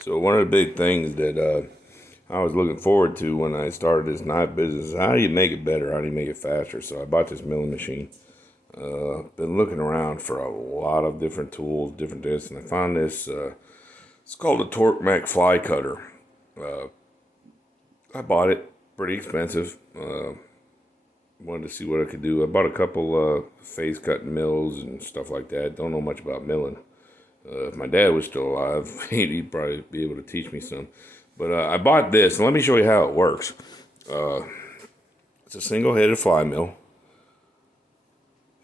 So one of the big things that I was looking forward to when I started this knife business is how do you make it better? How do you make it faster? So I bought this milling machine. Been looking around for a lot of different tools, different discs, and I found this. It's called a Torque Mech fly cutter. I bought it, pretty expensive. Wanted to see what I could do. I bought a couple face cutting mills and stuff like that. Don't know much about milling. If my dad was still alive, he'd probably be able to teach me some. But I bought this, and let me show you how it works. It's a single-headed fly mill.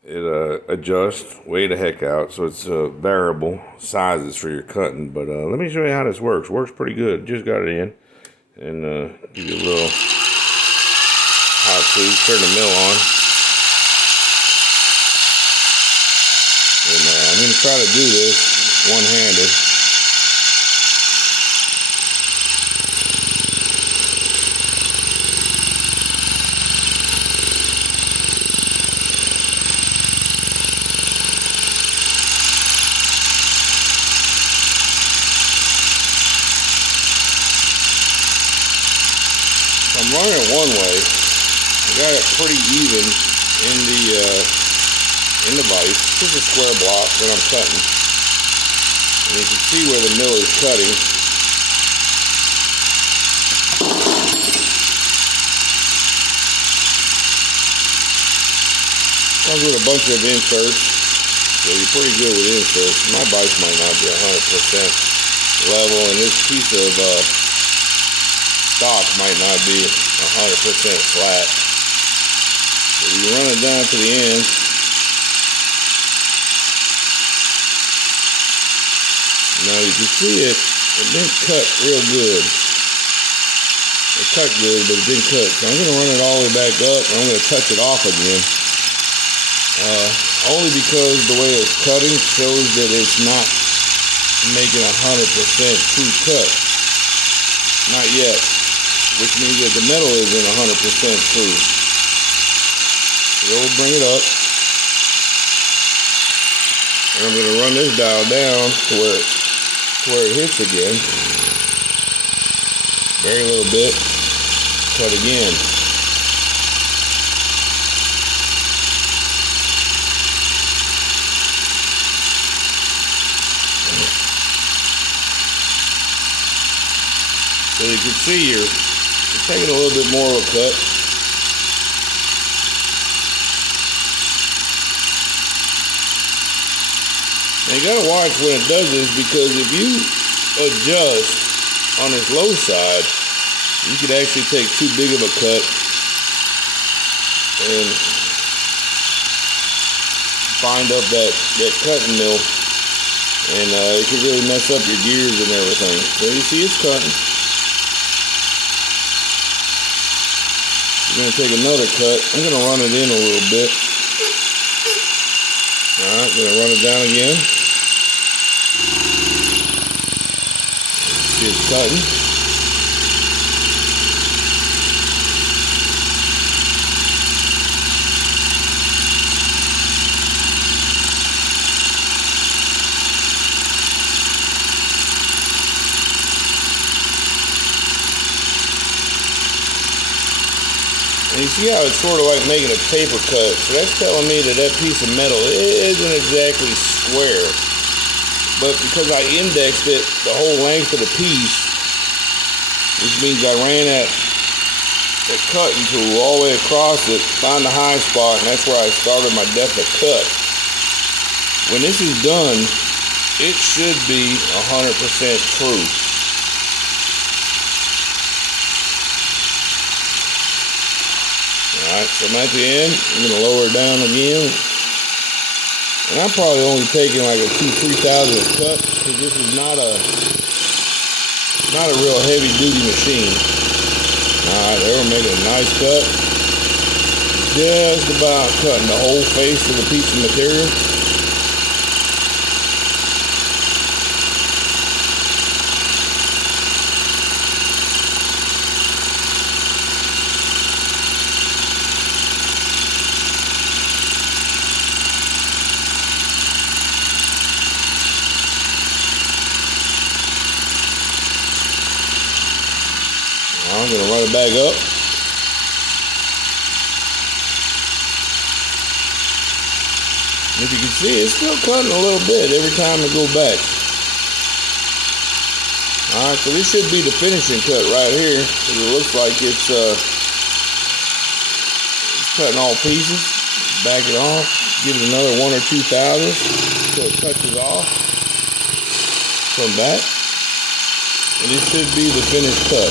It adjusts way the heck out, so it's variable sizes for your cutting. But let me show you how this works. Works pretty good. Just got it in, and give you a little hot tube. Turn the mill on, and I'm going to try to do this one-handed. I'm running it one way. I got it pretty even in the vise. Just a square block that I'm cutting. And you can see where the mill is cutting. Comes with a bunch of inserts, so you're pretty good with inserts. My vise might not be 100% level, and this piece of stock might not be 100% flat. But you run it down to the end. Now you can see it didn't cut real good. It cut good, but it didn't cut. So I'm going to run it all the way back up, and I'm going to touch it off again. Only because the way it's cutting shows that it's not making 100% true cut. Not yet. Which means that the metal isn't 100% true. So we'll bring it up. And I'm going to run this dial down to where it hits again. Very little bit. Cut again. So you can see you're taking a little bit more of a cut. Now you gotta watch when it does this, because if you adjust on this low side, you could actually take too big of a cut and bind up that cutting mill, and it could really mess up your gears and everything. So you see it's cutting. I'm going to take another cut. I'm going to run it in a little bit. Alright, I'm going to run it down again. See it's cutting. And you see how it's sort of like making a paper cut. So that's telling me that that piece of metal isn't exactly square. But because I indexed it the whole length of the piece, which means I ran that cutting tool all the way across it, found the high spot, and that's where I started my depth of cut. When this is done, it should be 100% true. Alright, so I'm at the end. I'm going to lower it down again. And I'm probably only taking like a 2-3 thousandths cut, because this is not a real heavy duty machine. Alright, there we're making a nice cut. Just about cutting the whole face of the piece of material. I'm going to run it back up. If you can see, it's still cutting a little bit every time I go back. Alright, so this should be the finishing cut right here. It looks like it's cutting all pieces. Back it off. Give it another 1 or 2 thousandths so it touches off. Come back. And this should be the finished cut.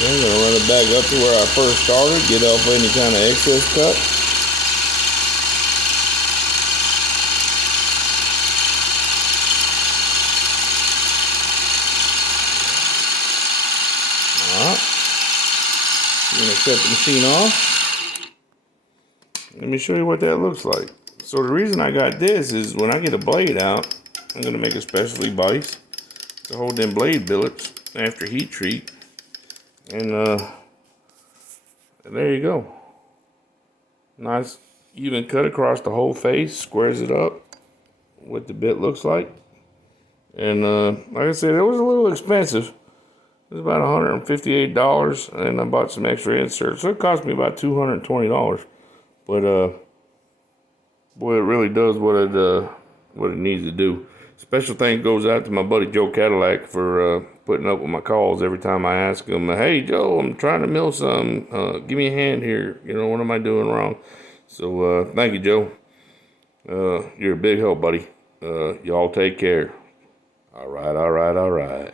Okay, I'm going to run it back up to where I first started, get off any kind of excess cut. Alright. I'm going to shut the machine off. Let me show you what that looks like. So the reason I got this is when I get a blade out, I'm going to make a specialty vise to hold them blade billets after heat treat. And there you go. Nice even cut across the whole face, squares it up what the bit looks like. And like I said, it was a little expensive. It was about $158, and I bought some extra inserts, so it cost me about $220. But boy, it really does what it needs to do. Special thanks goes out to my buddy Joe Cadillac for putting up with my calls every time I ask him, "Hey Joe, I'm trying to mill some. Give me a hand here. You know, what am I doing wrong?" So thank you, Joe. You're a big help, buddy. Y'all take care. All right.